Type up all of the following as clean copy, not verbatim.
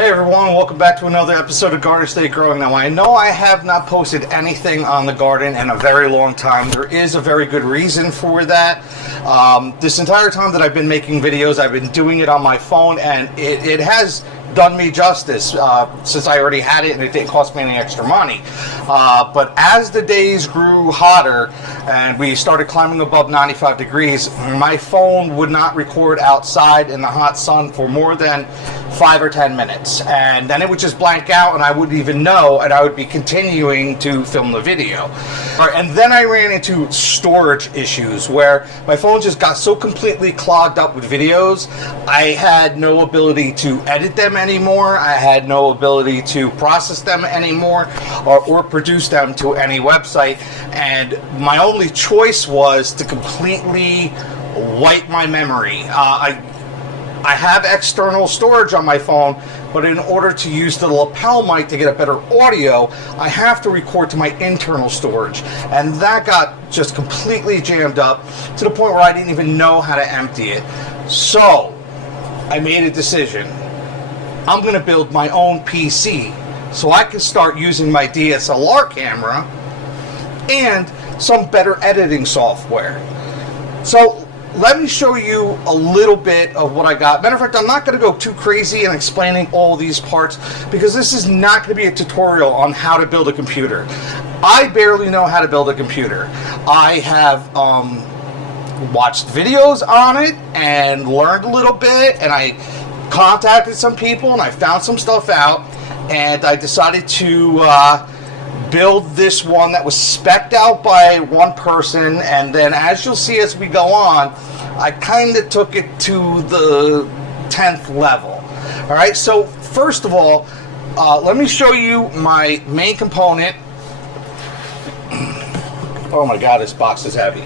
Hey everyone, welcome back to another episode of Gardenstategrowing. Now I know I have not posted anything on the garden in a very long time. There is a very good reason for that. This entire time that I've been making videos, I've been doing it on my phone, and it has done me justice since I already had it and it didn't cost me any extra money. But as the days grew hotter and we started climbing above 95 degrees, my phone would not record outside in the hot sun for more than 5 or 10 minutes, and then it would just blank out and I wouldn't even know, and I would be continuing to film the video. And then I ran into storage issues where my phone just got so completely clogged up with videos, I had no ability to edit them anymore, I had no ability to process them anymore, or produce them to any website, and my only choice was to completely wipe my memory. I have external storage on my phone, but in order to use the lapel mic to get a better audio, I have to record to my internal storage, and that got just completely jammed up to the point where I didn't even know how to empty it. So I made a decision. I'm going to build my own PC so I can start using my DSLR camera and some better editing software. So let me show you a little bit of what I got. Matter of fact, I'm not going to go too crazy in explaining all these parts because this is not going to be a tutorial on how to build a computer. I barely know how to build a computer. I have watched videos on it and learned a little bit, and I contacted some people and I found some stuff out, and I decided to build this one that was spec'd out by one person, and then as you'll see as we go on, I kind of took it to the 10th level. Alright, so first of all, let me show you my main component. Oh my god, this box is heavy.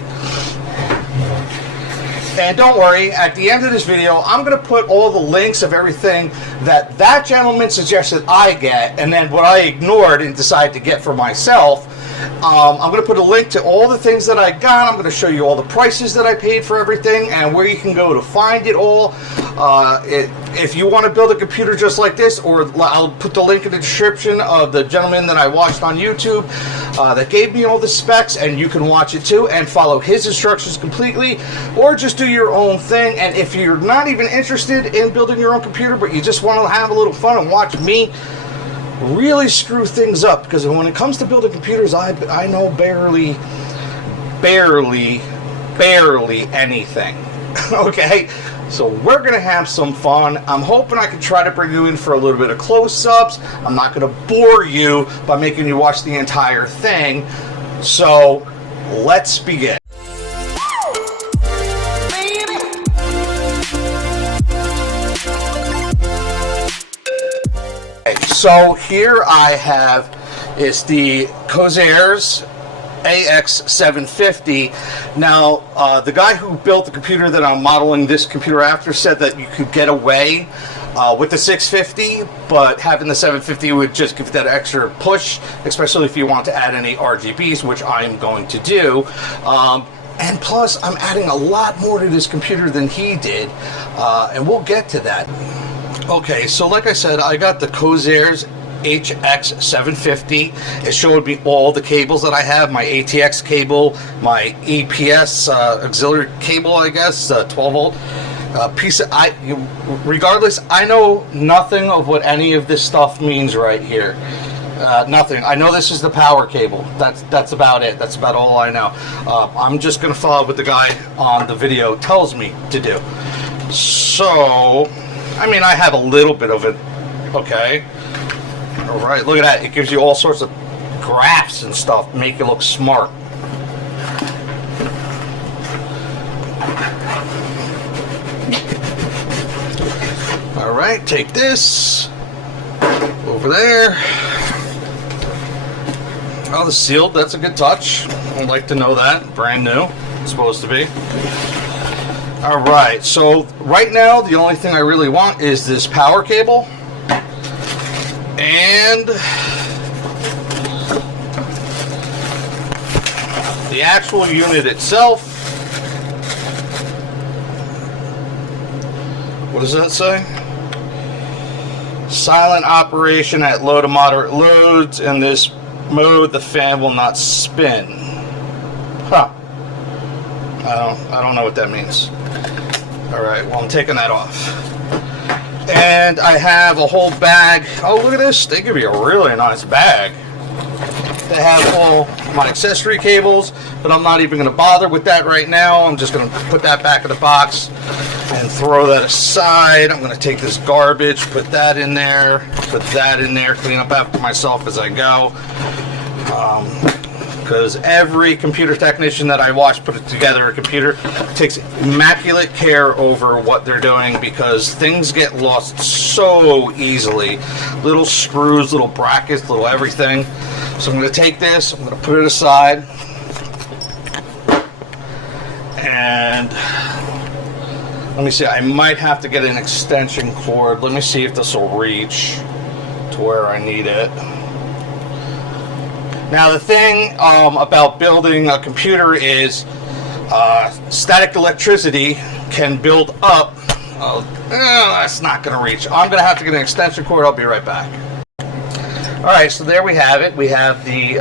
And don't worry, at the end of this video, I'm going to put all the links of everything that gentleman suggested I get, and then what I ignored and decided to get for myself. I'm going to put a link to all the things that I got. I'm going to show you all the prices that I paid for everything and where you can go to find it all. If you want to build a computer just like this, or I'll put the link in the description of the gentleman that I watched on YouTube that gave me all the specs, and you can watch it too and follow his instructions completely, or just do your own thing. And if you're not even interested in building your own computer, but you just want to have a little fun and watch me really screw things up, because when it comes to building computers, I know barely anything. Okay, so we're gonna have some fun. I'm hoping I can try to bring you in for a little bit of close-ups. I'm not gonna bore you by making you watch the entire thing, so let's begin. So here I have is the Corsair's AX750. Now, the guy who built the computer that I'm modeling this computer after said that you could get away with the 650, but having the 750 would just give that extra push, especially if you want to add any RGBs, which I'm going to do. And plus, I'm adding a lot more to this computer than he did, and we'll get to that. Okay, so like I said, I got the Corsair's HX750. It showed me all the cables that I have, my ATX cable, my EPS auxiliary cable, I guess, 12 volt piece of, regardless, I know nothing of what any of this stuff means right here. Nothing. I know this is the power cable. That's about it. That's about all I know. I'm just going to follow what the guy on the video tells me to do. So, I mean, I have a little bit of it, okay? Alright, look at that. It gives you all sorts of graphs and stuff, make you look smart. Alright, take this over there. Oh, the sealed, that's a good touch. I'd like to know that. Brand new, it's supposed to be. Alright, so right now the only thing I really want is this power cable and the actual unit itself. What does that say? Silent operation at low to moderate loads. In this mode, the fan will not spin. Huh. I don't know what that means. Alright, well, I'm taking that off. And I have a whole bag. Oh, look at this. They give you a really nice bag. They have all my accessory cables, but I'm not even going to bother with that right now. I'm just going to put that back in the box and throw that aside. I'm going to take this garbage, put that in there, clean up after myself as I go. Because every computer technician that I watch put it together a computer takes immaculate care over what they're doing, because things get lost so easily. Little screws, little brackets, little everything. So I'm going to take this, I'm going to put it aside, and let me see, I might have to get an extension cord. Let me see if this will reach to where I need it. Now the thing about building a computer is static electricity can build up. That's not going to reach. I'm going to have to get an extension cord. I'll be right back. Alright, so there we have it. We have the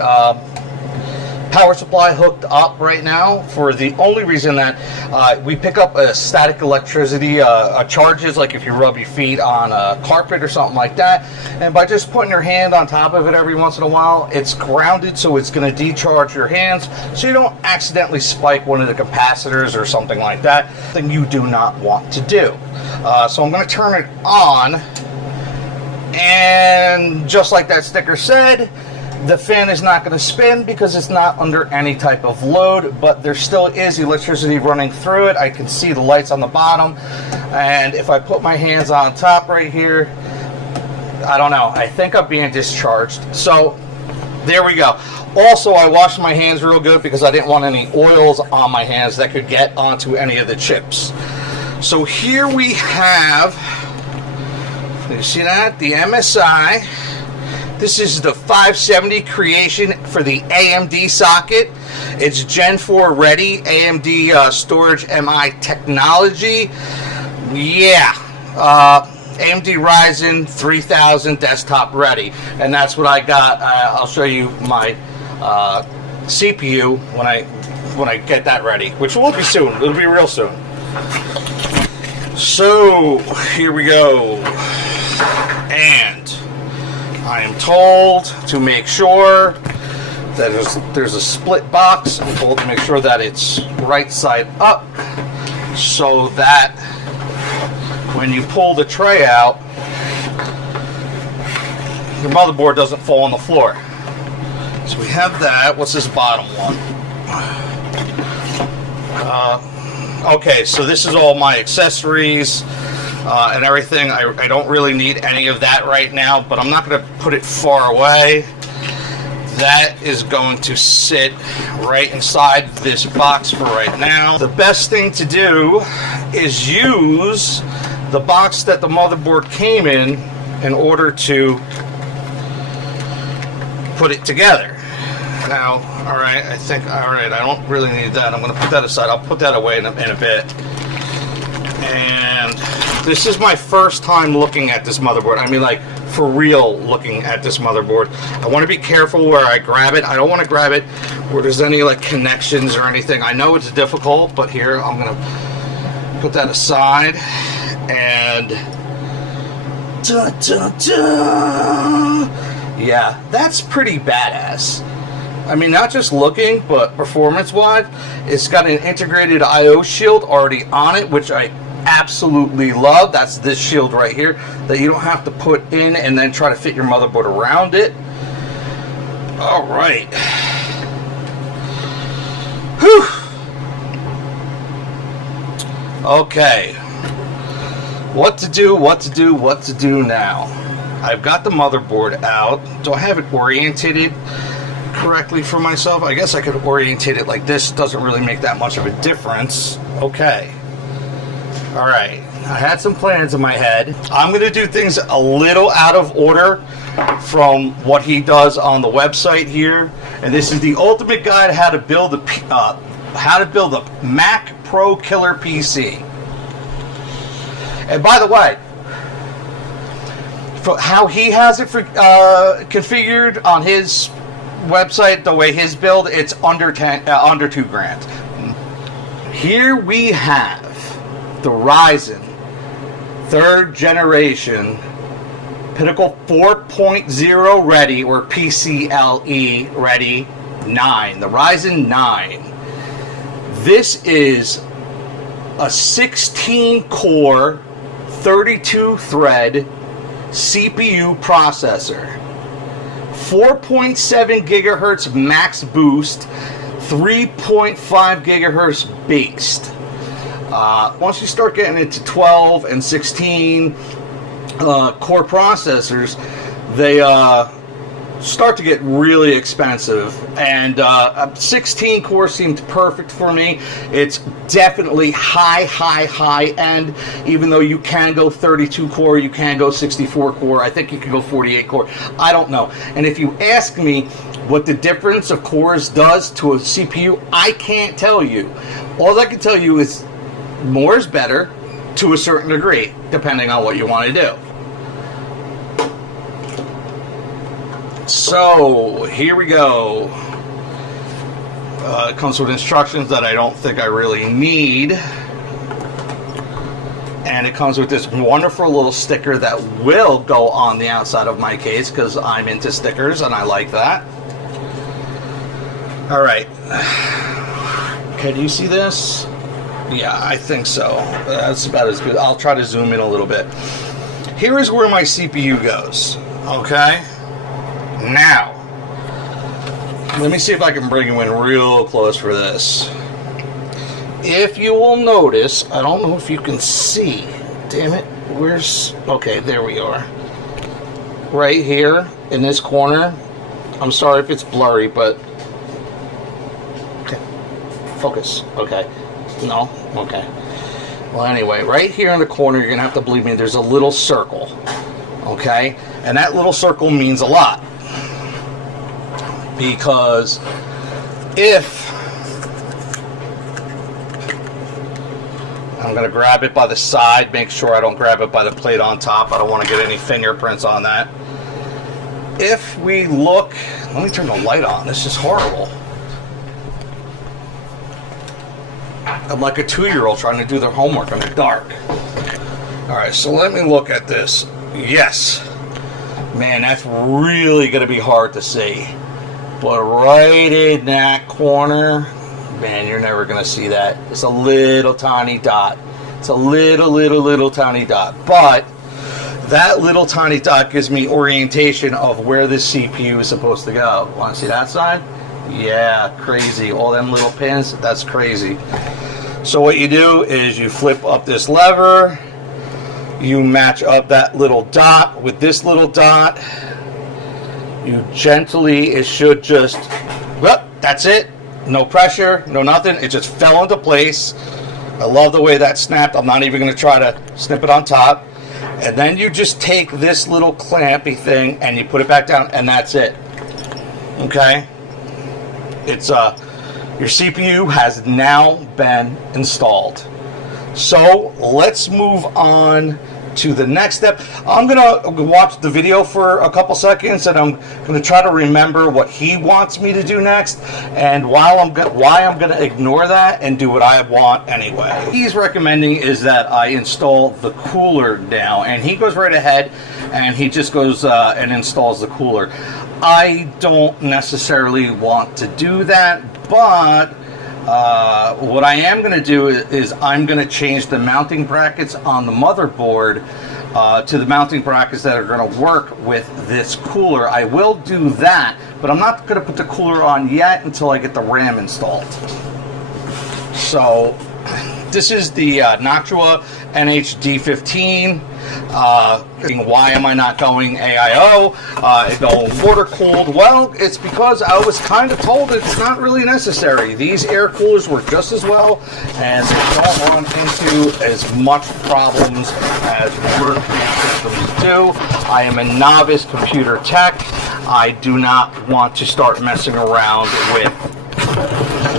power supply hooked up right now for the only reason that we pick up a static electricity charges, like if you rub your feet on a carpet or something like that, and by just putting your hand on top of it every once in a while, it's grounded, so it's going to decharge your hands so you don't accidentally spike one of the capacitors or something like that, thing you do not want to do. So I'm going to turn it on, and just like that sticker said, the fan is not going to spin because it's not under any type of load, but there still is electricity running through it. I can see the lights on the bottom, and if I put my hands on top right here, I don't know, I think I'm being discharged. So there we go. Also, I washed my hands real good because I didn't want any oils on my hands that could get onto any of the chips. So here we have, you see that? The MSI. This is the 570 creation for the AMD socket. It's Gen 4 ready, AMD storage MI technology. Yeah, AMD Ryzen 3000 desktop ready. And that's what I got. I'll show you my CPU when I get that ready, which will be soon. It'll be real soon. So, here we go. And I am told to make sure that there's a split box. I'm told to make sure that it's right side up so that when you pull the tray out, your motherboard doesn't fall on the floor. So we have that. What's this bottom one? Okay, so this is all my accessories and everything. I don't really need any of that right now, but I'm not going to put it far away. That is going to sit right inside this box for right now. The best thing to do is use the box that the motherboard came in order to put it together. Now, alright, I don't really need that. I'm going to put that aside. I'll put that away in a bit. And this is my first time looking at this motherboard. I mean, like, for real looking at this motherboard. I want to be careful where I grab it. I don't want to grab it where there's any, like, connections or anything. I know it's difficult, but here, I'm going to put that aside. And yeah, that's pretty badass. I mean, not just looking, but performance-wise, it's got an integrated I/O shield already on it, which I absolutely love. That's this shield right here that you don't have to put in and then try to fit your motherboard around it. All right. Whew. Okay. What to do now? I've got the motherboard out. Do I have it orientated correctly for myself? I guess I could orientate it like this. Doesn't really make that much of a difference. Okay. All right. I had some plans in my head. I'm going to do things a little out of order from what he does on the website here. And this is the ultimate guide how to build a Mac Pro killer PC. And by the way, for how he has it configured on his website, the way his build, it's under $2,000. Here we have the Ryzen 3rd generation Pinnacle 4.0 ready, or PCLE ready 9, the Ryzen 9. This is a 16-core, 32-thread CPU processor, 4.7 gigahertz max boost, 3.5 gigahertz based. Once you start getting into 12 and 16 core processors, they start to get really expensive, and 16 core seemed perfect for me. It's definitely high end, even though you can go 32 core, you can go 64 core, I think you can go 48 core, I don't know. And if you ask me what the difference of cores does to a CPU, I can't tell you. All I can tell you is more is better to a certain degree, depending on what you want to do. So here we go. It comes with instructions that I don't think I really need, and it comes with this wonderful little sticker that will go on the outside of my case, because I'm into stickers and I like that. Alright, can you see this? Yeah, I think so. That's about as good. I'll try to zoom in a little bit. Here is where my CPU goes. Okay? Now, let me see if I can bring you in real close for this. If you will notice, I don't know if you can see. Damn it. Where's... Okay, there we are. Right here in this corner. I'm sorry if it's blurry, but... Okay. Focus. Okay. No? Okay. Well, anyway, right here in the corner, you're going to have to believe me, there's a little circle. Okay? And that little circle means a lot. Because if I'm going to grab it by the side, make sure I don't grab it by the plate on top. I don't want to get any fingerprints on that. If we look, let me turn the light on. This is horrible. I'm like a 2-year-old trying to do their homework in the dark. Alright, so let me look at this. Yes. Man, that's really going to be hard to see. But right in that corner, man, you're never going to see that. It's a little tiny dot. It's a little tiny dot. But that little tiny dot gives me orientation of where this CPU is supposed to go. Want to see that side? Yeah, crazy. All them little pins, that's crazy. So what you do is you flip up this lever. You match up that little dot with this little dot. You gently, it should just, well, that's it. No pressure, no nothing. It just fell into place. I love the way that snapped. I'm not even going to try to snip it on top. And then you just take this little clampy thing and you put it back down, and that's it. Okay? It's, your CPU has now been installed. So let's move on to the next step. I'm gonna watch the video for a couple seconds, and I'm gonna try to remember what he wants me to do next, and why I'm gonna ignore that and do what I want anyway. What he's recommending is that I install the cooler now, and he goes right ahead and he just goes and installs the cooler. I don't necessarily want to do that, but what I am going to do is I'm going to change the mounting brackets on the motherboard to the mounting brackets that are going to work with this cooler. I will do that, but I'm not going to put the cooler on yet until I get the RAM installed. So this is the Noctua NHD15. Why am I not going AIO? Going water cooled? Well, it's because I was kind of told it's not really necessary. These air coolers work just as well, and they don't run into as much problems as water cooled systems do. I am a novice computer tech. I do not want to start messing around with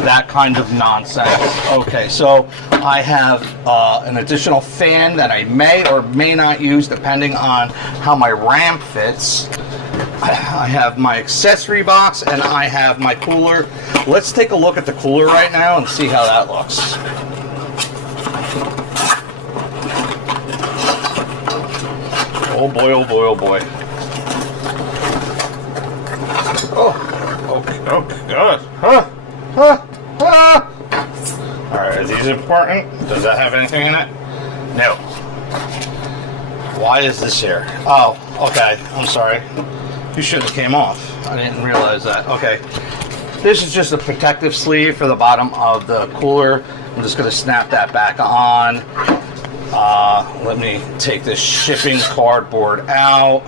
that kind of nonsense. Okay, so I have an additional fan that I may or may not use depending on how my ramp fits. I have my accessory box and I have my cooler. Let's take a look at the cooler right now and see how that looks. Oh boy, oh boy, oh boy. Oh, okay, okay, good. Huh, huh, huh. Alright, are these important? Does that have anything in it? No. Why is this here? Oh, okay, I'm sorry. You should have came off. I didn't realize that. Okay. This is just a protective sleeve for the bottom of the cooler. I'm just going to snap that back on. Let me take this shipping cardboard out.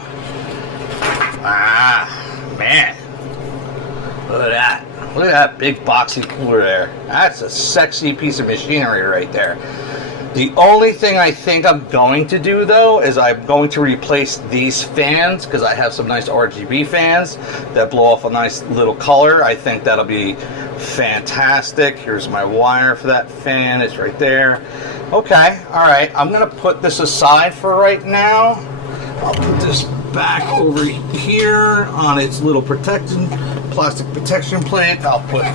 Ah, man. Look at that. Look at that big boxy cooler there. That's a sexy piece of machinery right there. The only thing I think I'm going to do, though, is I'm going to replace these fans because I have some nice RGB fans that blow off a nice little color. I think that'll be fantastic. Here's my wire for that fan. It's right there. Okay, all right. I'm going to put this aside for right now. I'll put this back over here on its little plastic protection plate. I'll put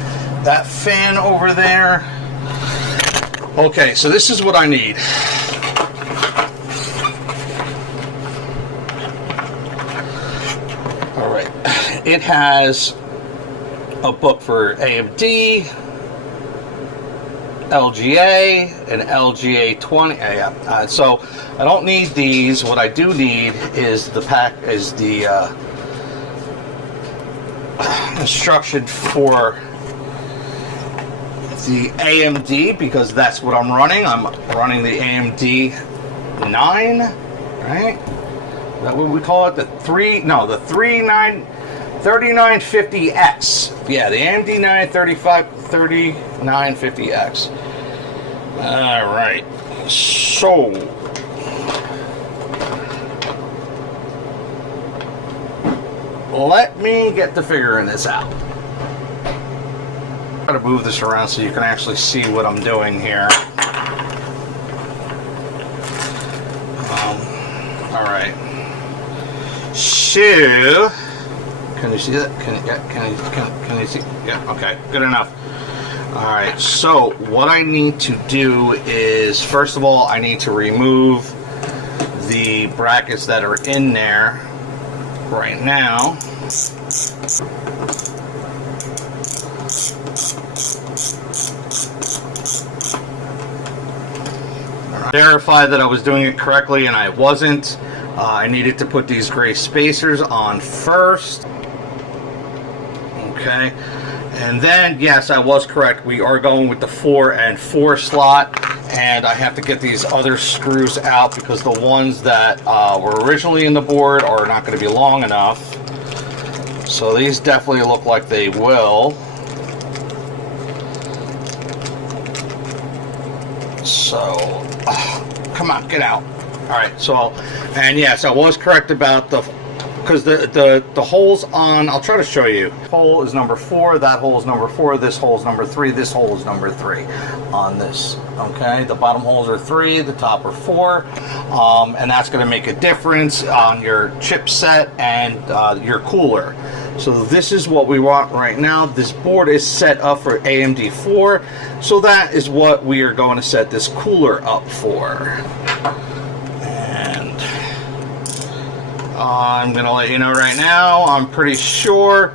that fan over there. Okay, so this is what I need. All right, it has a book for AMD, LGA, and LGA 20. So I don't need these. What I do need is the instruction for the AMD, because that's what I'm running. I'm running the AMD 9, right? Is that what we call it? The 3950X. Yeah, the AMD 3950X. All right. So let me get to figuring this out. I'm going to move this around so you can actually see what I'm doing here. All right. So, can you see that? Can you see? Yeah. Okay. Good enough. All right. So what I need to do is, first of all, I need to remove the brackets that are in there right now. Verify that I was doing it correctly, and I wasn't. I needed to put these gray spacers on first. Okay, and then yes, I was correct. We are going with the 4 and 4 slot, and I have to get these other screws out because the ones that were originally in the board are not going to be long enough. So these definitely look like they will. So, come on, get out. All right, so, and yes, I was correct about because the holes on, I'll try to show you. Hole is number 4, that hole is number 4, this hole is number 3, this hole is number 3 on this, okay? The bottom holes are 3, the top are 4, and that's gonna make a difference on your chipset and your cooler. So this is what we want right now. This board is set up for AMD 4, so that is what we are going to set this cooler up for. And I'm going to let you know right now, I'm pretty sure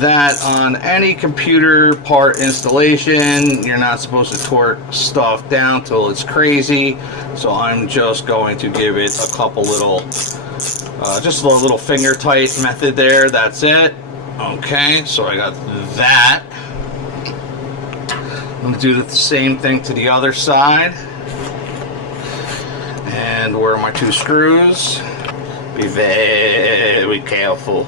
that on any computer part installation, you're not supposed to torque stuff down till it's crazy. So I'm just going to give it a couple little just a little finger tight method there. That's it. Okay, so I got that. I'm going to do the same thing to the other side. And where are my 2 screws? Be very careful.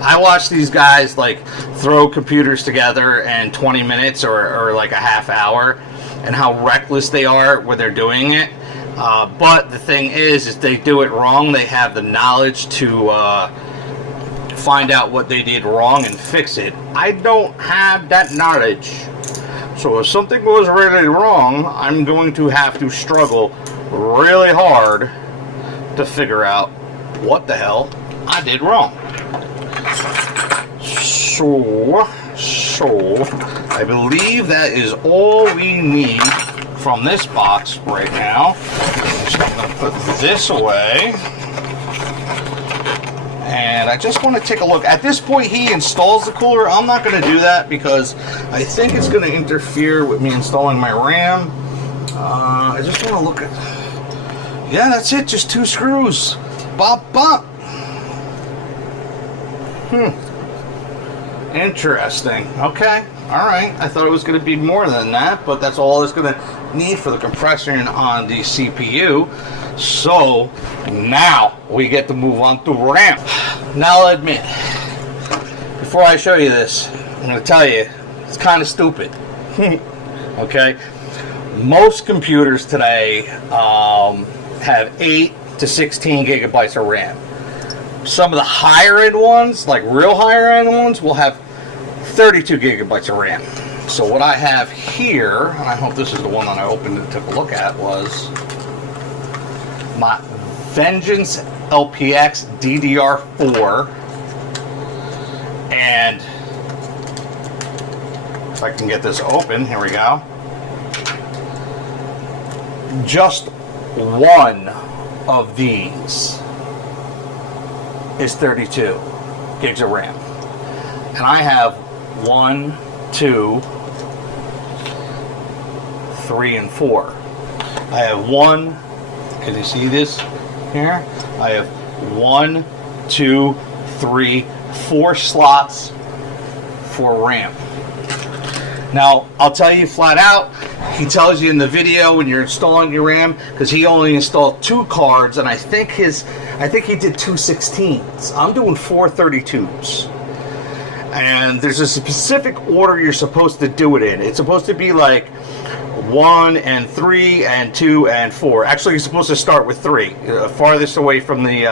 I watch these guys like throw computers together in 20 minutes or like a half hour, and how reckless they are when they're doing it. But the thing is they do it wrong. They have the knowledge to find out what they did wrong and fix it. I don't have that knowledge. So if something goes really wrong, I'm going to have to struggle really hard to figure out what the hell I did wrong. So I believe that is all we need from this box right now. I'm just going to put this away. And I just want to take a look. At this point, he installs the cooler. I'm not going to do that because I think it's going to interfere with me installing my RAM. I just want to look at... Yeah, that's it. Just 2 screws. Bop, bop. Interesting. Okay. All right. I thought it was going to be more than that, but that's all it's going to need for the compression on the CPU. So now we get to move on to RAM. Now I'll admit, before I show you this, I'm going to tell you, it's kind of stupid. Okay? Most computers today have 8 to 16 gigabytes of RAM. Some of the higher end ones, like real higher end ones, will have 32 gigabytes of RAM. So what I have here, and I hope this is the one that I opened and took a look at, was my Vengeance LPX DDR4, and if I can get this open, here we go. Just one of these is 32 gigs of RAM, and I have 1, 2, 3, and 4. I have 1. Can you see this here? I have 1, 2, 3, 4 slots for RAM. Now, I'll tell you flat out, he tells you in the video when you're installing your RAM, because he only installed 2 cards, and I think he did 2 16s. I'm doing 4 32s. And there's a specific order you're supposed to do it in. It's supposed to be like 1 and 3 and 2 and 4. Actually, you're supposed to start with 3, farthest away from the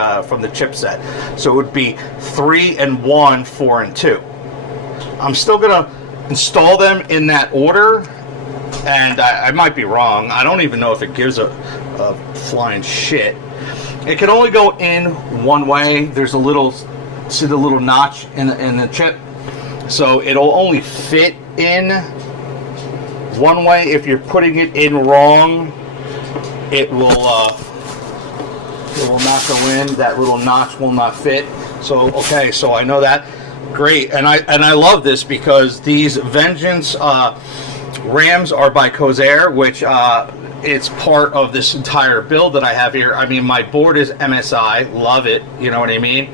chipset. So it would be 3 and 1, 4 and 2. I'm still gonna install them in that order, and I might be wrong. I don't even know if it gives a flying shit. It can only go in one way. There's a little, see the little notch in the chip, so it'll only fit in one way. If you're putting it in wrong, it will not go in. That little notch will not fit. So okay, so I know that. Great, and I love this because these Vengeance RAMs are by Corsair, which it's part of this entire build that I have here. I mean, my board is MSI, love it. You know what I mean?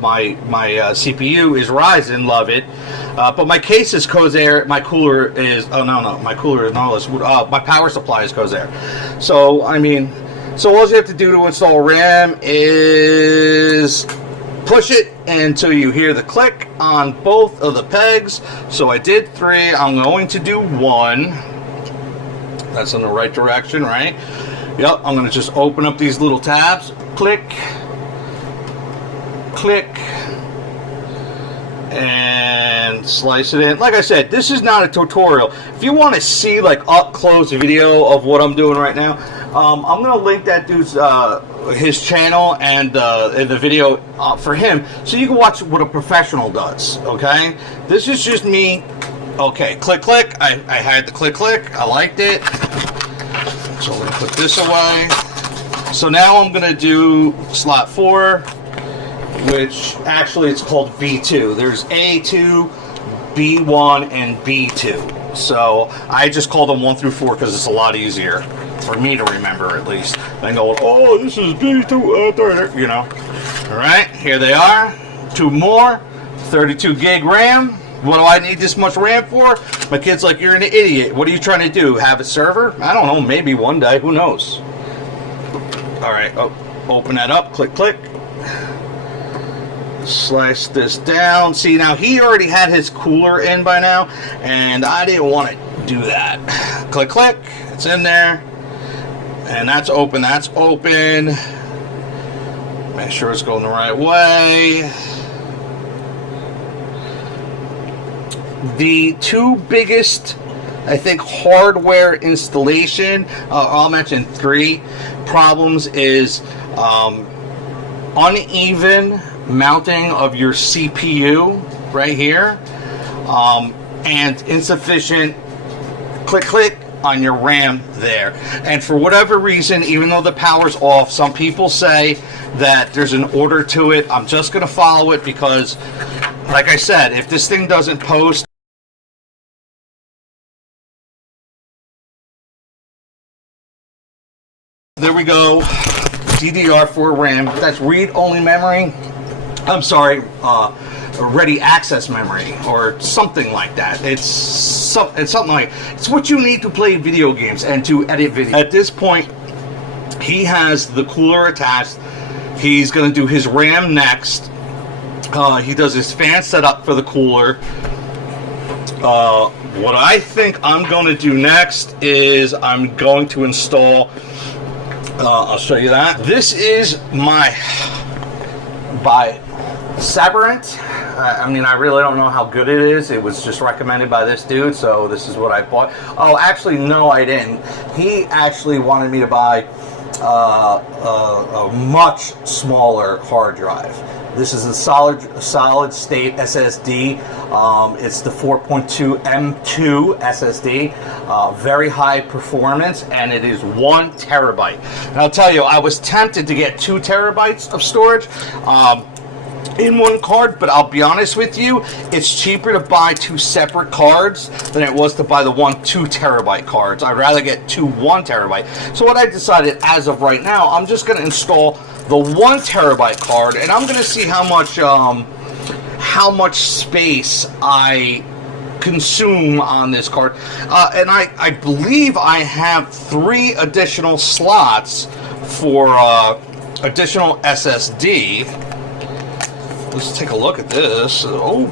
My CPU is Ryzen, love it. But my case is Corsair. My cooler is my power supply is Corsair. So I mean, so all you have to do to install RAM is push it until you hear the click on both of the pegs. So I did 3. I'm going to do 1. That's in the right direction, right? Yep, I'm going to just open up these little tabs. Click. Click. And slice it in. Like I said, this is not a tutorial. If you want to see like up close video of what I'm doing right now, I'm going to link that dude's his channel and the video for him, so you can watch what a professional does. Okay, this is just me. Okay, click, click. I had the click, click. I liked it. So I'm going to put this away. So now I'm going to do slot 4, which actually it's called B2. There's A2, B1, and B2. So I just call them 1 through 4 because it's a lot easier for me to remember, at least, than going, oh, this is B2, you know. All right, here they are. 2 more, 32 gig RAM. What do I need this much RAM for? My kid's like, you're an idiot. What are you trying to do? Have a server? I don't know. Maybe one day. Who knows? All right. Oh, open that up. Click, click. Slice this down. See, now he already had his cooler in by now, and I didn't want to do that. Click, click. It's in there. And that's open. That's open. Make sure it's going the right way. The 2 biggest I think hardware installation, I'll mention 3 problems is uneven mounting of your CPU right here, and insufficient click on your RAM there. And for whatever reason, even though the power's off, some people say that there's an order to it. I'm just going to follow it because, like I said, if this thing doesn't post, there we go. DDR4 RAM. That's read-only memory. I'm sorry, ready access memory or something like that. It's something like, it's what you need to play video games and to edit video. At this point, he has the cooler attached. He's going to do his RAM next. He does his fan setup for the cooler. What I think I'm going to do next is I'm going to install, I'll show you that. This is by Sabrent. I mean, I really don't know how good it is. It was just recommended by this dude, so this is what I bought. Oh, actually, no, I didn't. He actually wanted me to buy a much smaller hard drive. This is a solid state SSD. It's the 4.2 M2 SSD. Very high performance, and it is 1 terabyte. And I'll tell you, I was tempted to get 2 terabytes of storage in one card, but I'll be honest with you, it's cheaper to buy 2 separate cards than it was to buy the 1 2 terabyte cards. I'd rather get 2 1 terabyte. So what I decided as of right now, I'm just going to install the 1 terabyte card, and I'm going to see how much space I consume on this card. And I believe I have 3 additional slots for additional SSD. Let's take a look at this. Oh,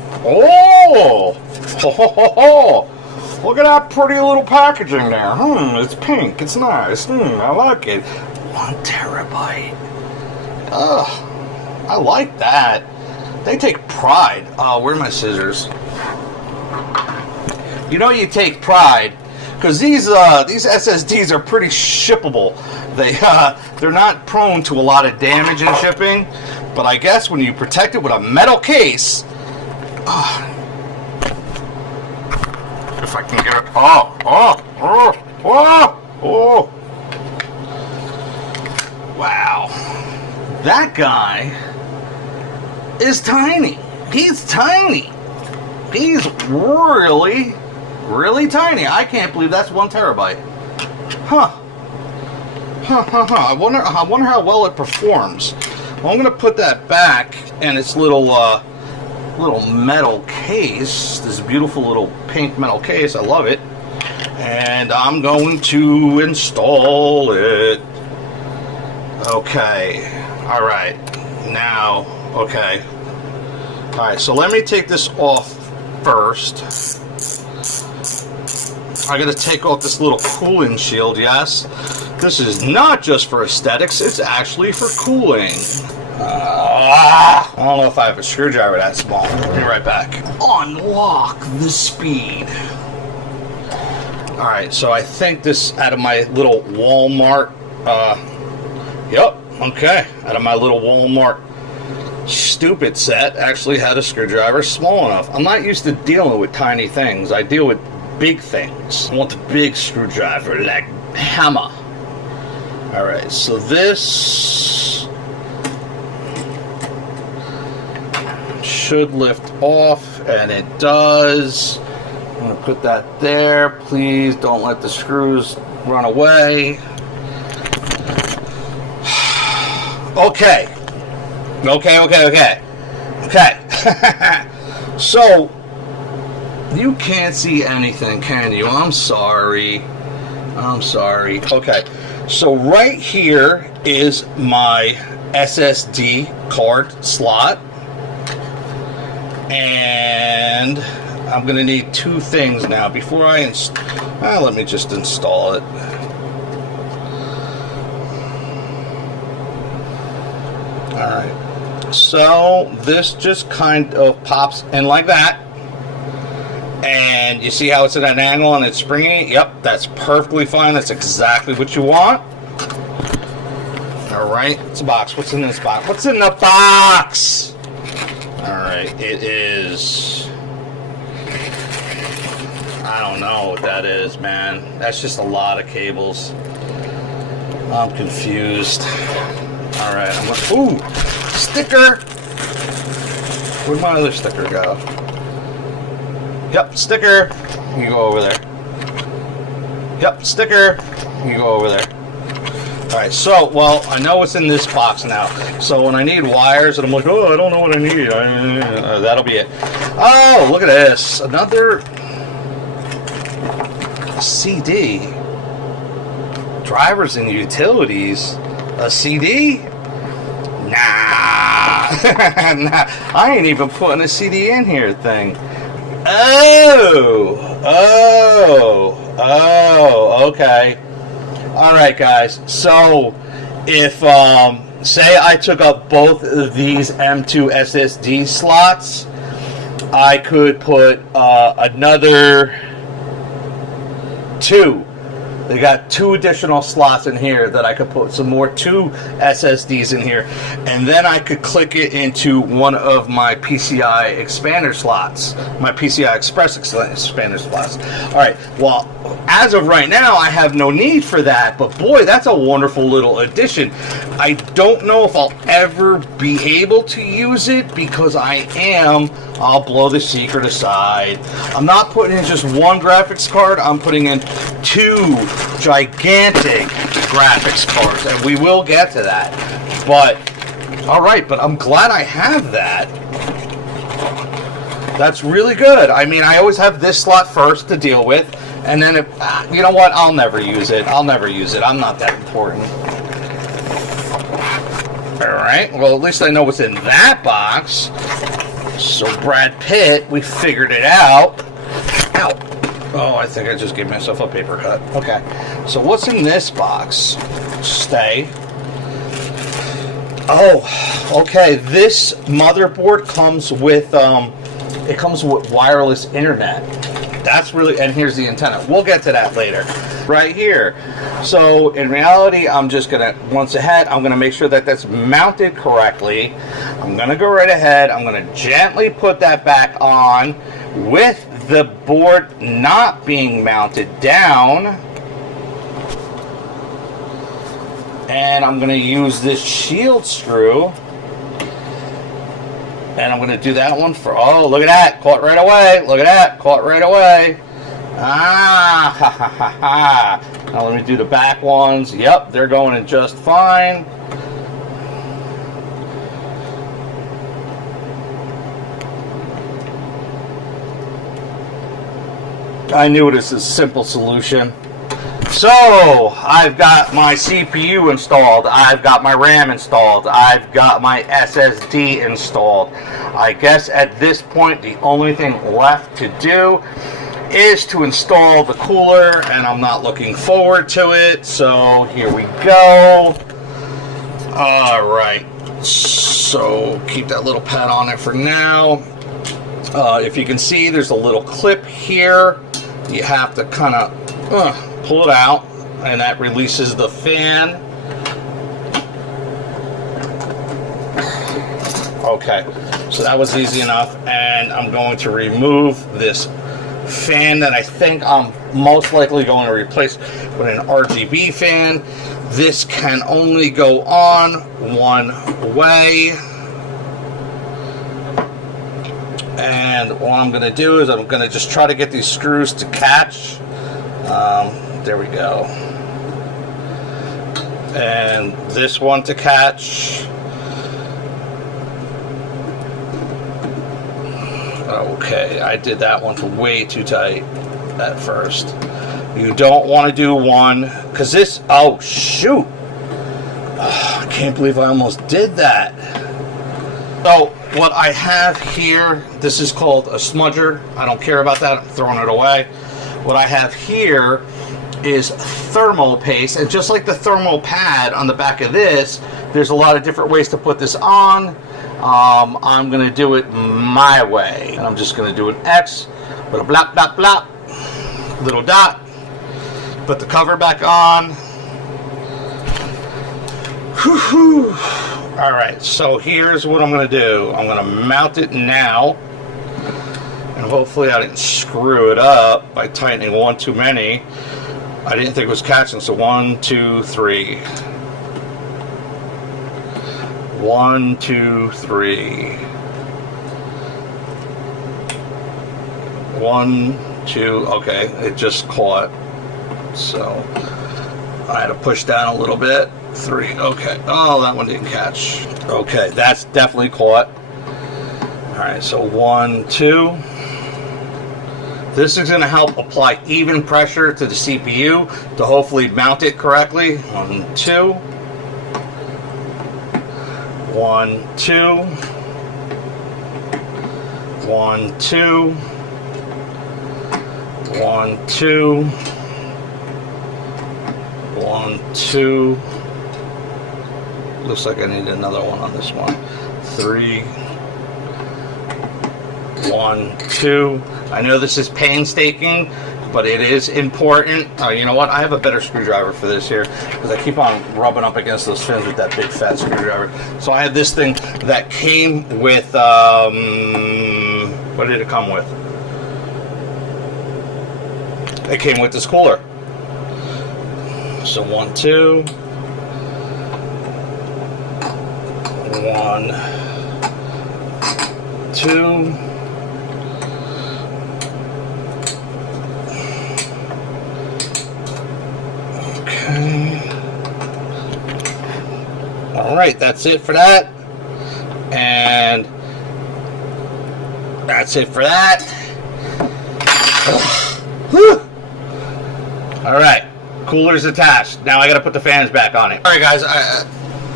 look at that pretty little packaging there. It's pink. It's nice. I like it. 1 terabyte. I like that. They take pride. Where are my scissors? You know you take pride because these SSDs are pretty shippable. They're not prone to a lot of damage in shipping, but I guess when you protect it with a metal case, if I can get it. Oh! Wow, that guy is tiny. He's tiny. He's really, really tiny. I can't believe that's 1 terabyte. I wonder how well it performs. Well, I'm going to put that back in its little metal case. This beautiful little pink metal case. I love it. And I'm going to install it. Okay. All right. Now, okay. All right. So let me take this off first. I got to take off this little cooling shield. Yes. This is not just for aesthetics, it's actually for cooling. I don't know if I have a screwdriver that small. I'll be right back. Unlock the speed. Alright, so I think this out of my little Walmart, okay, out of my little Walmart stupid set, actually had a screwdriver small enough. I'm not used to dealing with tiny things. I deal with big things. I want the big screwdriver, like hammer. Alright, so this should lift off, and it does. I'm going to put that there. Please don't let the screws run away. Okay. So, you can't see anything, can you? I'm sorry. Okay. So right here is my SSD card slot, and I'm going to need 2 things now before I let me just install it. Alright, so this just kind of pops in like that, And you see how it's at an angle and it's springy? Yep, that's perfectly fine. That's exactly what you want. All right, it's a box. What's in this box? What's in the box? All right, it is... I don't know what that is, man. That's just a lot of cables. I'm confused. All right, I'm going... Ooh, sticker! Where'd my other sticker go? Yep, sticker. You go over there. Yep, sticker. You go over there. All right, so, well, I know what's in this box now. So when I need wires and I'm like, oh, I don't know what I need, that'll be it. Oh, look at this. Another CD. Drivers and utilities. A CD? Nah. Nah. I ain't even putting a CD in here thing. Oh, okay. All right, guys. So, if say I took up both of these M2 SSD slots, I could put another 2. They got 2 additional slots in here that I could put some more 2 SSDs in here, and then I could click it into one of my PCI expander slots, my PCI Express expander slots. All right, well, as of right now, I have no need for that, but boy, that's a wonderful little addition. I don't know if I'll ever be able to use it because I'll blow the secret aside. I'm not putting in just one graphics card, I'm putting in 2 gigantic graphics cards, and we will get to that. But all right, but I'm glad I have that. That's really good. I mean, I always have this slot first to deal with, and then if you know what, I'll never use it. I'm not that important. All right, well, at least I know what's in that box. So Brad Pitt, we figured it out. Ow. Oh, I think I just gave myself a paper cut. Okay, so what's in this box? Stay. Oh, okay. This motherboard comes with it comes with wireless internet. That's really, and here's the antenna. We'll get to that later. Right here. So in reality, I'm just gonna, once ahead, I'm gonna make sure that that's mounted correctly. I'm gonna go right ahead. I'm gonna gently put that back on with the board not being mounted down. And I'm gonna use this shield screw. And I'm gonna do that one for, oh, look at that, caught right away. Look at that, caught right away. Ah, ha, ha, ha, ha. Now let me do the back ones. Yep, they're going in just fine. I knew it was a simple solution. So, I've got my CPU installed, I've got my RAM installed, I've got my SSD installed. I guess at this point the only thing left to do is to install the cooler, and I'm not looking forward to it, so here we go. Alright, so keep that little pad on it for now. If you can see, there's a little clip here. You have to kind of pull it out, and that releases the fan. Okay, so that was easy enough, and I'm going to remove this fan that I think I'm most likely going to replace with an RGB fan. This can only go on one way. And what I'm going to do is I'm going to just try to get these screws to catch. There we go. And this one to catch. Okay, I did that one way too tight at first. You don't want to do one, because this, oh shoot. I can't believe I almost did that. So what I have here, this is called a smudger. I don't care about that, I'm throwing it away. What I have here is thermal paste, and just like the thermal pad on the back of this, there's a lot of different ways to put this on. I'm going to do it my way, and I'm just going to do an X Little blop, blop, blop. Little dot. Put the cover back on. Whew. All right, so here's what I'm going to do. I'm going to mount it now. And hopefully I didn't screw it up by tightening one too many. I didn't think it was catching, so 1, 2, 3. 1, 2, 3. 1, 2, okay, it just caught. So I had to push down a little bit. 3, okay. Oh, that one didn't catch. Okay, that's definitely caught. All right, so 1, 2. This is going to help apply even pressure to the CPU to hopefully mount it correctly. 1, 2. 1, 2. 1, 2. 1, 2. 1, 2. Looks like I need another one on this one. 3. 1, 2. I know this is painstaking, but it is important. You know what? I have a better screwdriver for this here because I keep on rubbing up against those fins with that big fat screwdriver. So I have this thing that came with, what did it come with? It came with this cooler. So 1, 2. 1, 2. All right, that's it for that, and that's it for that. All right, cooler's attached. Now I got to put the fans back on it. All right, guys,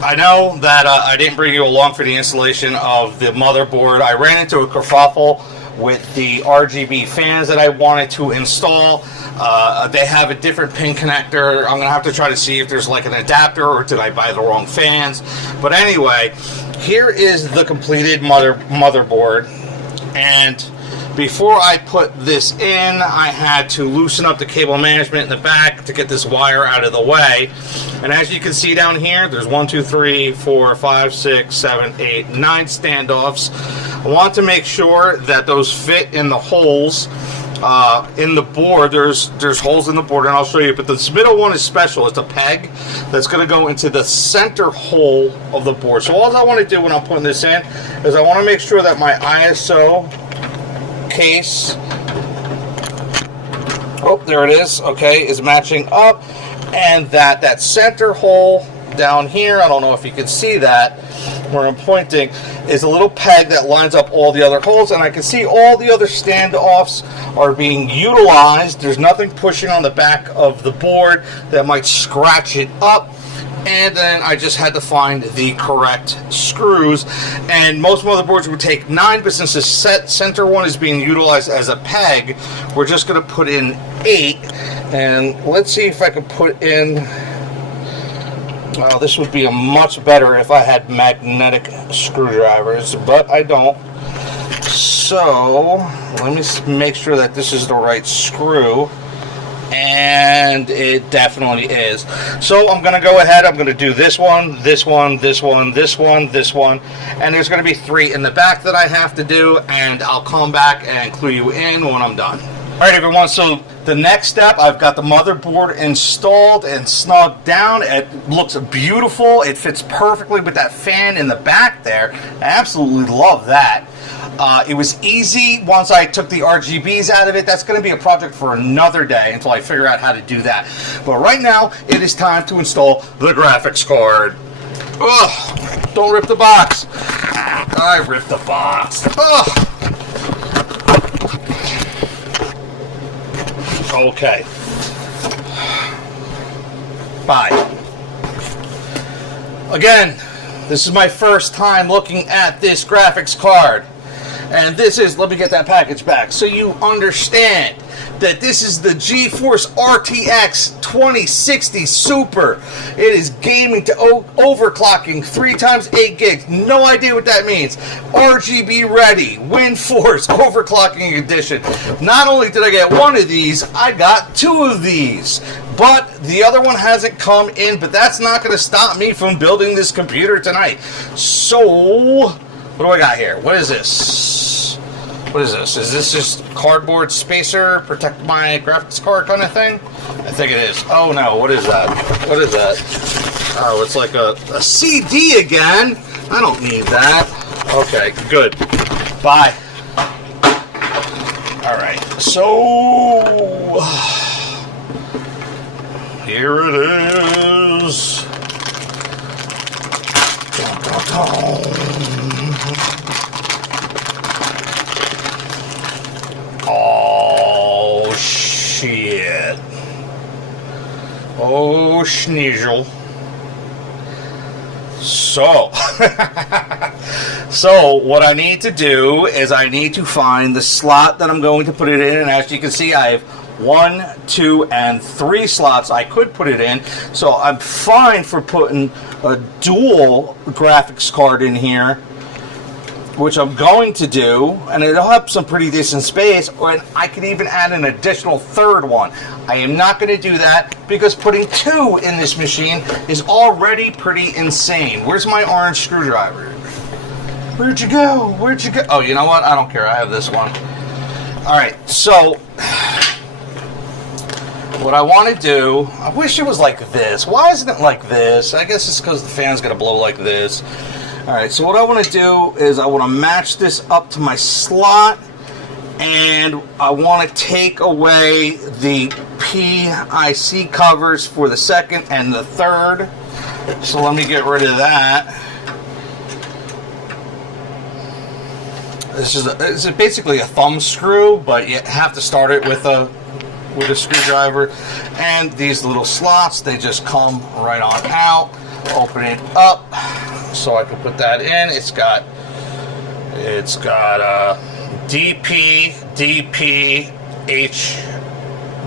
I know that I didn't bring you along for the installation of the motherboard. I ran into a kerfuffle with the RGB fans that I wanted to install. They have a different pin connector. I'm gonna have to try to see if there's like an adapter, or did I buy the wrong fans. But anyway, here is the completed motherboard, and before I put this in, I had to loosen up the cable management in the back to get this wire out of the way. And as you can see down here, there's 1, 2, 3, 4, 5, 6, 7, 8, 9 standoffs. I want to make sure that those fit in the holes in the board. There's holes in the board, and I'll show you, but this middle one is special. It's a peg that's going to go into the center hole of the board. So all I want to do when I'm putting this in is I want to make sure that my ISO case, oh, there it is, okay, is matching up, and that center hole down here, I don't know if you can see that where I'm pointing, is a little peg that lines up all the other holes, and I can see all the other standoffs are being utilized. There's nothing pushing on the back of the board that might scratch it up. And then I just had to find the correct screws, and most motherboards would take 9, but since the center one is being utilized as a peg, we're just going to put in 8. And let's see if I can put in, well, this would be a much better if I had magnetic screwdrivers, but I don't. So let me make sure that this is the right screw. And it definitely is. So I'm going to go ahead, I'm going to do this one, this one, this one, this one, this one, and there's going to be 3 in the back that I have to do, and I'll come back and clue you in when I'm done. Alright everyone, so the next step, I've got the motherboard installed and snugged down. It looks beautiful. It fits perfectly with that fan in the back there. I absolutely love that. It was easy once I took the RGBs out of it. That's going to be a project for another day until I figure out how to do that. But right now, it is time to install the graphics card. Ugh, don't rip the box. I ripped the box. Ugh. Okay. Bye. Again, this is my first time looking at this graphics card. And this is, let me get that package back so you understand that this is the GeForce RTX 2060 Super. It is gaming to overclocking 3 times 8 gigs. No idea what that means. RGB ready, WindForce overclocking edition. Not only did I get one of these, I got 2 of these. But the other one hasn't come in, but that's not going to stop me from building this computer tonight. So, what do I got here? What is this? What is this? Is this just cardboard spacer, protect my graphics card kind of thing? I think it is. Oh no, what is that? What is that? Oh, it's like a CD again. I don't need that. Okay, good. Bye. Alright, so here it is. Oh, shit. Oh, schnizzle. So, so what I need to do is I need to find the slot that I'm going to put it in. And as you can see, I have 1, 2, and 3 slots I could put it in. So I'm fine for putting a dual graphics card in here, which I'm going to do, and it'll have some pretty decent space, and I could even add an additional 3rd one. I am not going to do that because putting 2 in this machine is already pretty insane. Where's my orange screwdriver? Where'd you go? Where'd you go? Oh, you know what? I don't care. I have this one. Alright, so what I want to do, I wish it was like this. Why isn't it like this? I guess it's because the fan's going to blow like this. Alright, so what I want to do is I want to match this up to my slot, and I want to take away the PIC covers for the 2nd and the 3rd. So let me get rid of that. This is basically a thumb screw, but you have to start it with a screwdriver. And these little slots, they just come right on out. Open it up so I can put that in. It's got DP,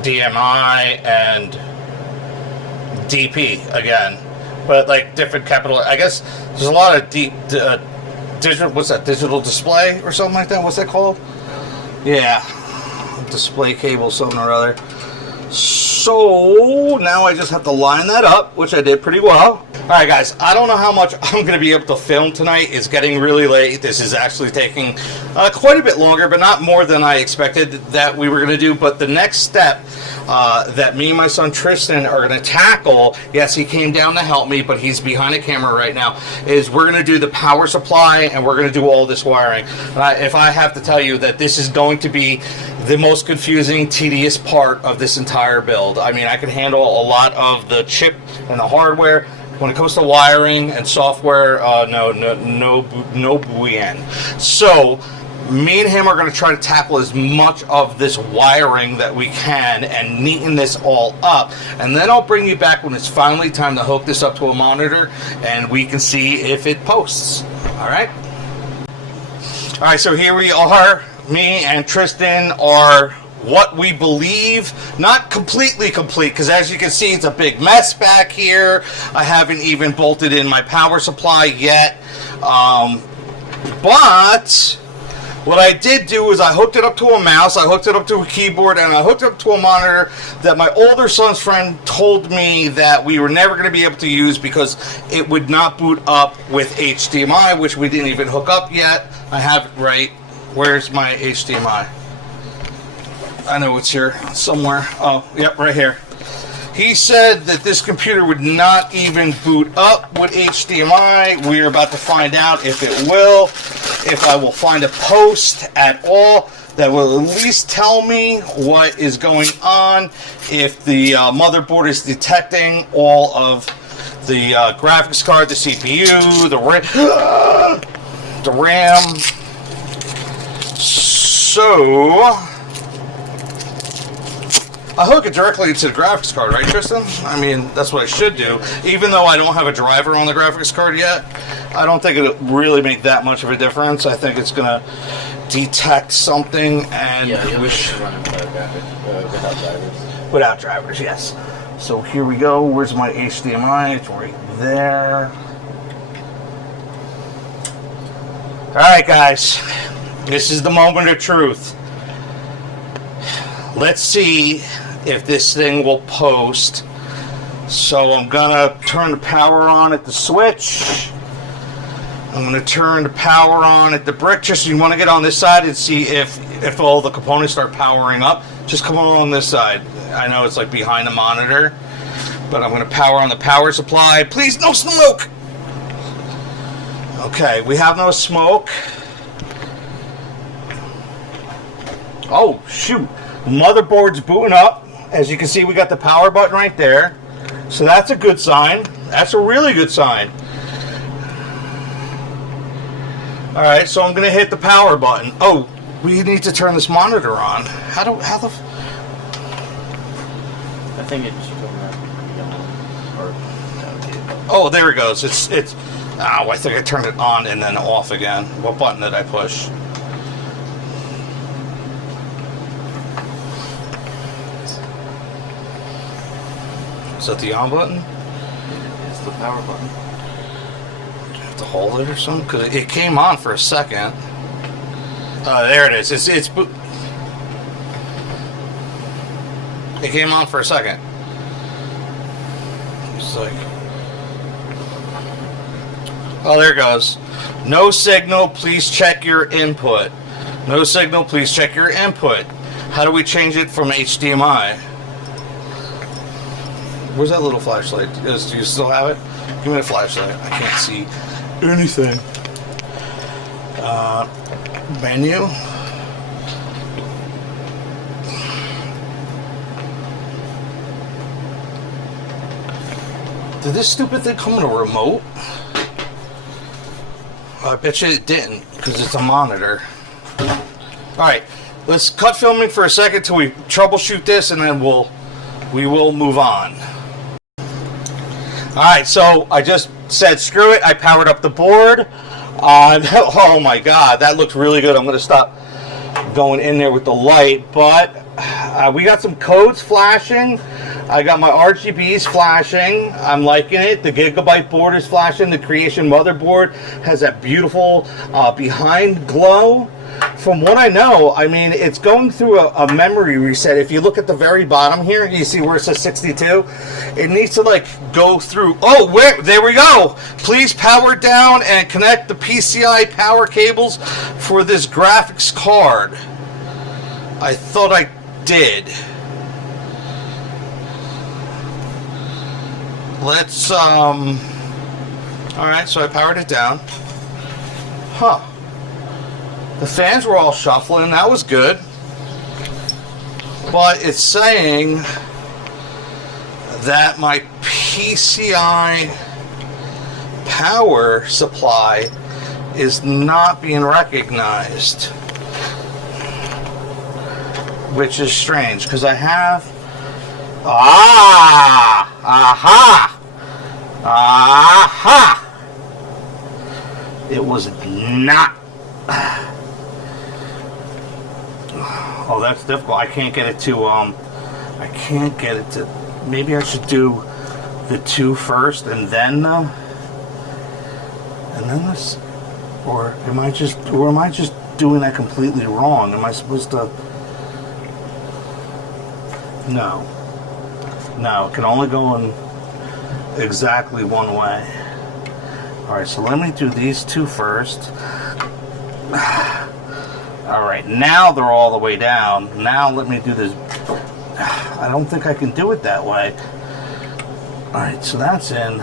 HDMI, and DP again, but like different capital. I guess there's a lot of digital. What's that? Digital display or something like that? What's that called? Yeah, display cable, something or other. So now I just have to line that up, which I did pretty well. Alright guys, I don't know how much I'm going to be able to film tonight. It's getting really late. This is actually taking quite a bit longer, but not more than I expected that we were going to do. But the next step that me and my son Tristan are going to tackle, yes, he came down to help me, but he's behind the camera right now, is we're going to do the power supply and we're going to do all this wiring. If I have to tell you that this is going to be the most confusing, tedious part of this entire build. I mean, I can handle a lot of the chip and the hardware. When it comes to wiring and software, no bien. So, me and him are going to try to tackle as much of this wiring that we can and neaten this all up. And then I'll bring you back when it's finally time to hook this up to a monitor and we can see if it posts. Alright? Alright, so here we are. Me and Tristan are what we believe, not completely complete, because as you can see, it's a big mess back here. I haven't even bolted in my power supply yet. But what I did do is I hooked it up to a mouse, I hooked it up to a keyboard, and I hooked it up to a monitor that my older son's friend told me that we were never going to be able to use because it would not boot up with HDMI, which we didn't even hook up yet. I have it right. Where's my HDMI? I know it's here somewhere. Oh, yep, right here. He said that this computer would not even boot up with HDMI. We're about to find out if it will, if I will find a post at all that will at least tell me what is going on, if the motherboard is detecting all of the graphics card, the CPU, the RAM. So I hook it directly into the graphics card, right, Tristan? I mean, that's what I should do. Even though I don't have a driver on the graphics card yet, I don't think it'll really make that much of a difference. I think it's gonna detect something, and yeah, we should run it without drivers. Without drivers, yes. So here we go. Where's my HDMI? It's right there. All right, guys. This is the moment of truth. Let's see if this thing will post. So I'm gonna turn the power on at the switch. I'm gonna turn the power on at the brick. Just you want to get on this side and see if all the components start powering up. Just come along this side. I know it's like behind the monitor, but I'm gonna power on the power supply. Please, no smoke. Okay, we have no smoke. Oh shoot, motherboard's booting up. As you can see, we got the power button right there. So that's a good sign. That's a really good sign. All right, so I'm gonna hit the power button. Oh, we need to turn this monitor on. How the? I think it should go around. Oh, there it goes. It's. Oh, I think I turned it on and then off again. What button did I push? Is that the on button? It's the power button. Do I have to hold it or something? Because it came on for a second. There it is. It came on for a second. It's like... Oh, there it goes. No signal, please check your input. No signal, please check your input. How do we change it from HDMI? Where's that little flashlight? Do you still have it? Give me the flashlight. I can't see anything. Menu. Did this stupid thing come with a remote? I bet you it didn't, because it's a monitor. Alright, let's cut filming for a second till we troubleshoot this, and then we will move on. Alright, so I just said screw it. I powered up the board. Oh my god, that looks really good. I'm going to stop going in there with the light, but we got some codes flashing. I got my RGBs flashing. I'm liking it. The Gigabyte board is flashing. The Creation motherboard has that beautiful behind glow. From what I know, I mean, it's going through a memory reset. If you look at the very bottom here, you see where it says 62. It needs to like go through. Oh, there we go. Please power down and connect the PCI power cables for this graphics card. I thought I did. Let's, alright, so I powered it down. Huh. The fans were all shuffling, that was good. But it's saying that my PCI power supply is not being recognized. Which is strange, because I have... Aha! It was not... Oh, that's difficult. I can't get it to, I can't get it to... Maybe I should do the 2 first and then this... Or am I just doing that completely wrong? Am I supposed to... No. No, it can only go in exactly one way. Alright, so let me do these 2 first. Alright, now they're all the way down. Now let me do this. I don't think I can do it that way. Alright, so that's in.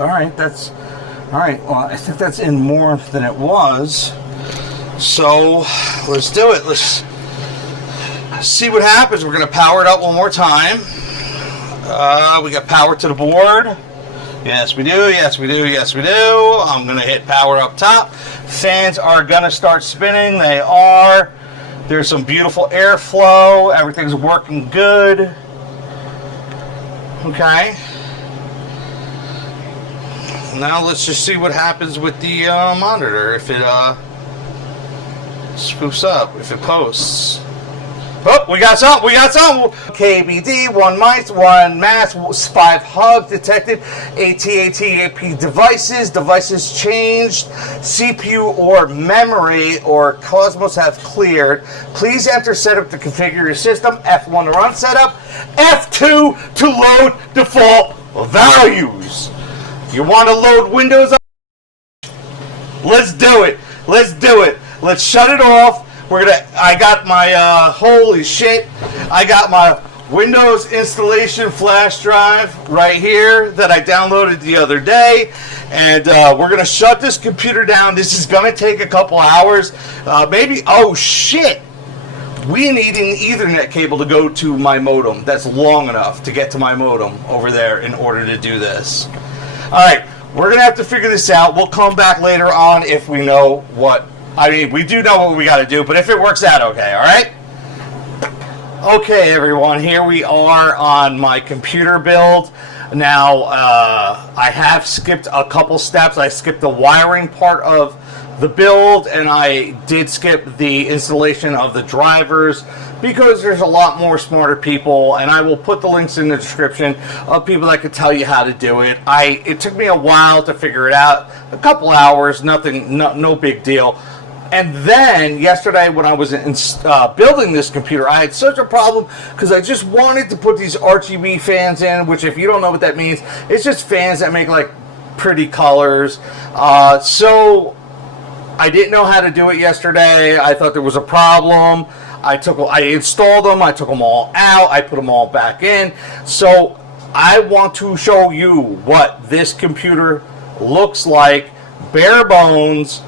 Alright, that's... Alright, well, I think that's in more than it was. So, let's do it. Let's see what happens. We're going to power it up one more time. We got power to the board. Yes, we do. Yes, we do. Yes, we do. I'm going to hit power up top. Fans are going to start spinning. They are. There's some beautiful airflow. Everything's working good. Okay. Now let's just see what happens with the monitor. If it spoofs up, if it posts. Oh, we got some. KBD, 1 mice, 1 mass, 5 hugs detected. AT devices changed. CPU or memory or Cosmos have cleared. Please enter setup to configure your system. F1 to run setup. F2 to load default values. You want to load Windows? Let's do it. Let's shut it off. I got my, holy shit, I got my Windows installation flash drive right here that I downloaded the other day, and we're going to shut this computer down. This is going to take a couple hours, maybe. Oh shit, we need an Ethernet cable to go to my modem. That's long enough to get to my modem over there in order to do this. Alright, we're going to have to figure this out. We'll come back later on if we know what. I mean, we do know what we got to do, but if it works out okay, all right? Okay, everyone, here we are on my computer build. Now, I have skipped a couple steps. I skipped the wiring part of the build, and I did skip the installation of the drivers because there's a lot more smarter people, and I will put the links in the description of people that could tell you how to do it. It took me a while to figure it out, a couple hours, no big deal. And then yesterday when I was building this computer, I had such a problem because I just wanted to put these RGB fans in, which if you don't know what that means, it's just fans that make like pretty colors. So I didn't know how to do it yesterday. I thought there was a problem. I installed them. I took them all out. I put them all back in. So I want to show you what this computer looks like, bare bones.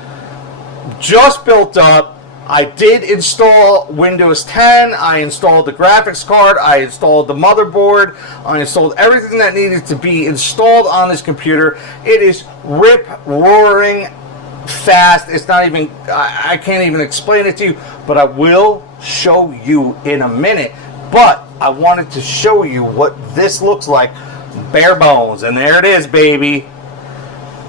Just built up. I did install Windows 10. I installed the graphics card. I installed the motherboard. I installed everything that needed to be installed on this computer. It is rip-roaring fast. It's not even, I can't even explain it to you, but I will show you in a minute. But I wanted to show you what this looks like, bare bones. And there it is, baby.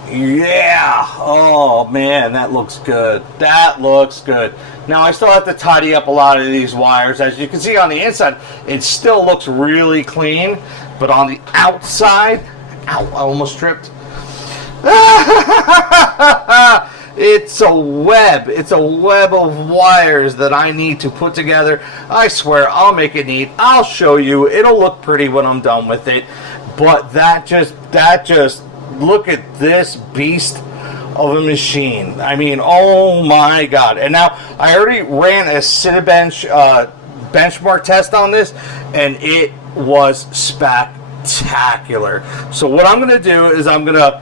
Yeah, oh man, that looks good. That looks good. Now I still have to tidy up a lot of these wires. As you can see on the inside, it still looks really clean, but on the outside, ow, I almost tripped. It's a web. It's a web of wires that I need to put together. I swear, I'll make it neat. I'll show you. It'll look pretty when I'm done with it. But that just look at this beast of a machine. I mean, oh my god. And now I already ran a Cinebench benchmark test on this, and it was spectacular. So what I'm going to do is I'm going to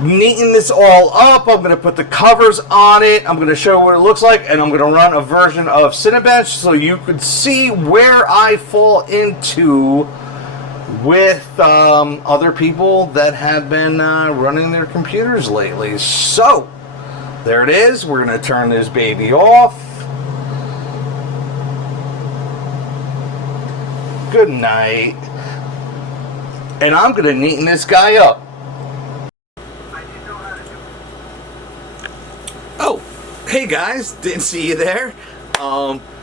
neaten this all up. I'm going to put the covers on it. I'm going to show what it looks like, and I'm going to run a version of Cinebench so you could see where I fall into with other people that have been running their computers lately. So there it is. We're going to turn this baby off. Good night. And I'm going to neaten this guy up. Oh, hey guys, didn't see you there.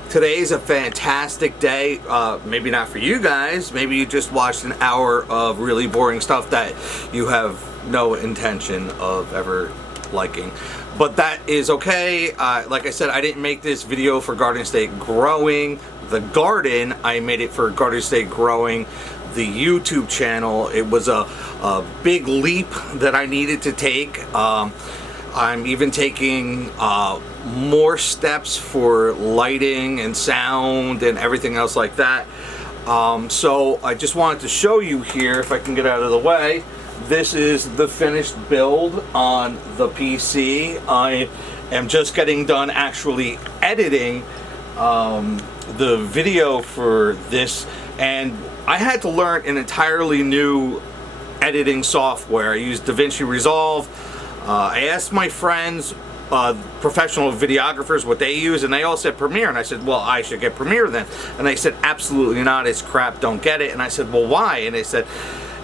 Today's a fantastic day. Maybe not for you guys. Maybe you just watched an hour of really boring stuff that you have no intention of ever liking. But that is okay. Like I said, I didn't make this video for Garden State Growing the garden. I made it for Garden State Growing, the YouTube channel. It was a big leap that I needed to take. I'm even taking more steps for lighting and sound and everything else like that. So I just wanted to show you here, if I can get out of the way, this is the finished build on the PC. I am just getting done actually editing the video for this, and I had to learn an entirely new editing software. I used DaVinci Resolve. I asked my friends professional videographers what they use, and they all said Premiere, and I said, well, I should get Premiere then, and they said absolutely not, it's crap, don't get it. And I said, well, why? And they said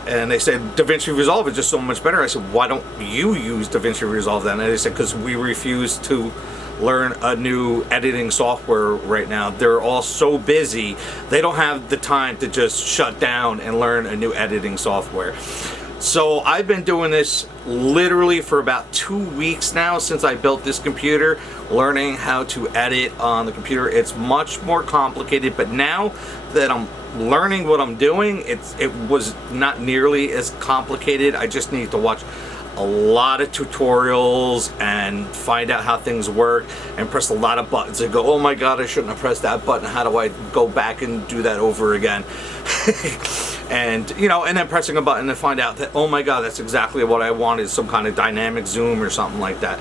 DaVinci Resolve is just so much better. I said, why don't you use DaVinci Resolve then? And they said, because we refuse to learn a new editing software right now. They're all so busy, they don't have the time to just shut down and learn a new editing software. So I've been doing this literally for about 2 weeks now since I built this computer, learning how to edit on the computer. It's much more complicated, but now that I'm learning what I'm doing, it was not nearly as complicated. I just need to watch a lot of tutorials and find out how things work and press a lot of buttons and go, oh my god, I shouldn't have pressed that button, how do I go back and do that over again? And you know, and then pressing a button to find out that, oh my god, that's exactly what I wanted, some kind of dynamic zoom or something like that.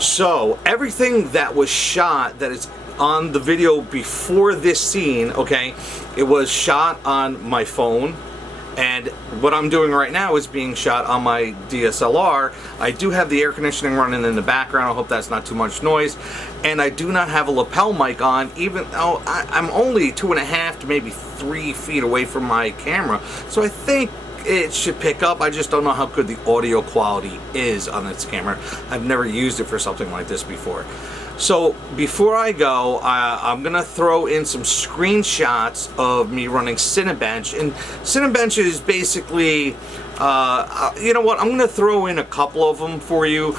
So everything that was shot that is on the video before this scene, okay, it was shot on my phone. And what I'm doing right now is being shot on my DSLR. I do have the air conditioning running in the background. I hope that's not too much noise. And I do not have a lapel mic on, even though I'm only 2.5 to maybe 3 feet away from my camera. So I think it should pick up. I just don't know how good the audio quality is on this camera. I've never used it for something like this before. So before I go, I'm gonna throw in some screenshots of me running Cinebench. And Cinebench is basically, you know what, I'm gonna throw in a couple of them for you.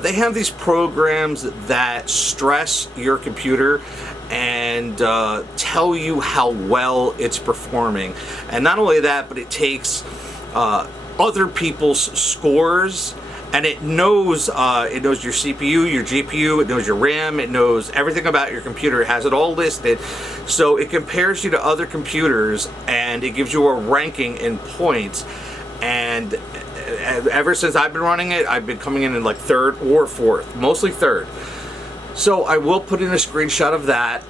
They have these programs that stress your computer and tell you how well it's performing. And not only that, but it takes other people's scores, and it knows your CPU, your GPU, it knows your RAM, it knows everything about your computer. It has it all listed. So it compares you to other computers and it gives you a ranking in points. And ever since I've been running it, I've been coming in like 3rd or 4th, mostly 3rd. So I will put in a screenshot of that.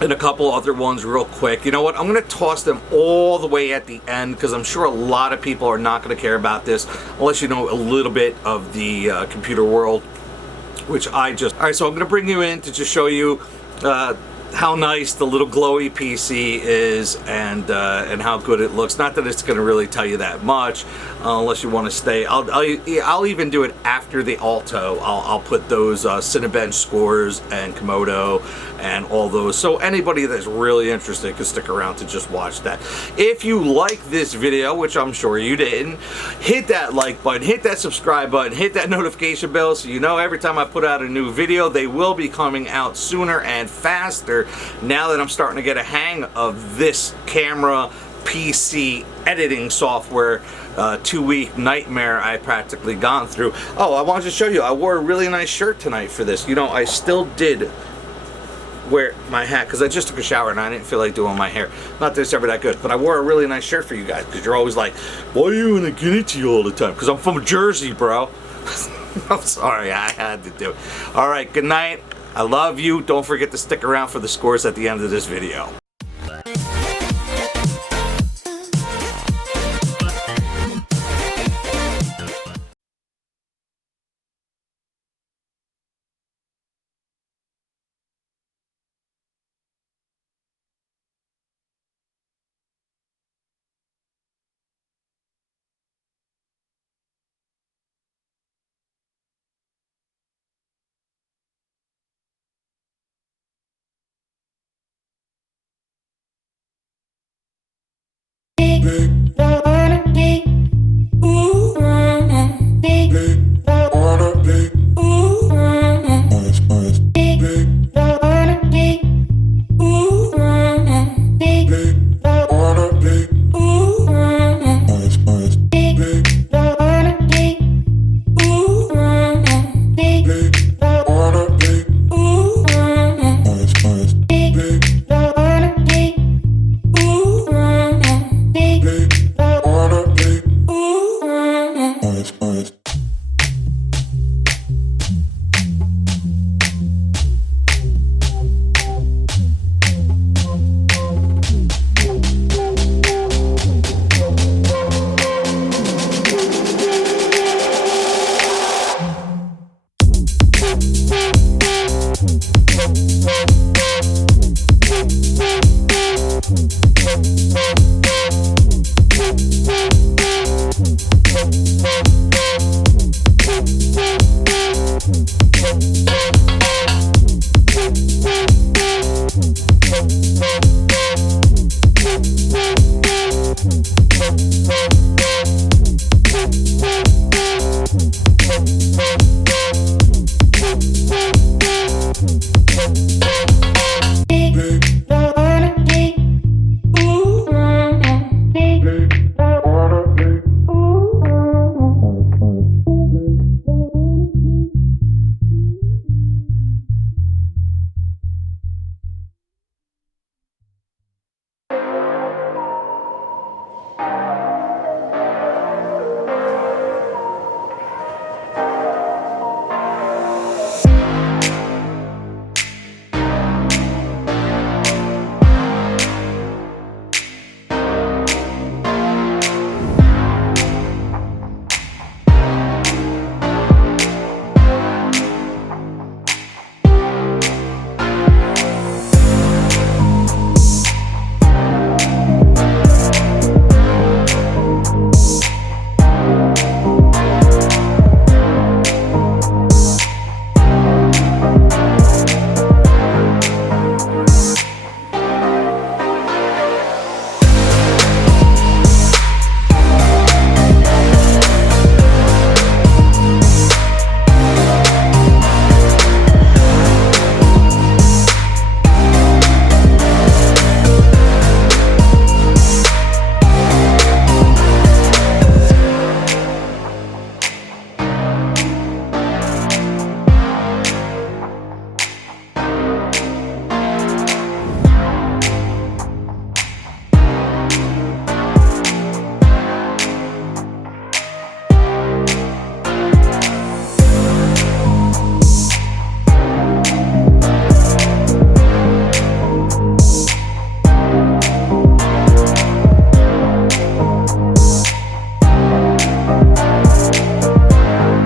And a couple other ones real quick. You know what, I'm going to toss them all the way at the end because I'm sure a lot of people are not going to care about this unless you know a little bit of the computer world, which I just... Alright, so I'm going to bring you in to just show you how nice the little glowy PC is and how good it looks. Not that it's going to really tell you that much unless you want to stay. I'll even do it after the Alto. I'll put those Cinebench scores and Komodo and all those. So anybody that's really interested can stick around to just watch that. If you like this video, which I'm sure you didn't, hit that like button, hit that subscribe button, hit that notification bell so you know every time I put out a new video. They will be coming out sooner and faster now that I'm starting to get a hang of this camera PC editing software. 2-week nightmare I practically gone through. Oh, I wanted to show you, I wore a really nice shirt tonight for this. You know, I still did wear my hat because I just took a shower and I didn't feel like doing my hair. Not that it's ever that good, but I wore a really nice shirt for you guys because you're always like, why are you in a guinea tea all the time? Because I'm from Jersey, bro. I'm sorry, I had to do it. Alright, good night. I love you. Don't forget to stick around for the scores at the end of this video. Hey.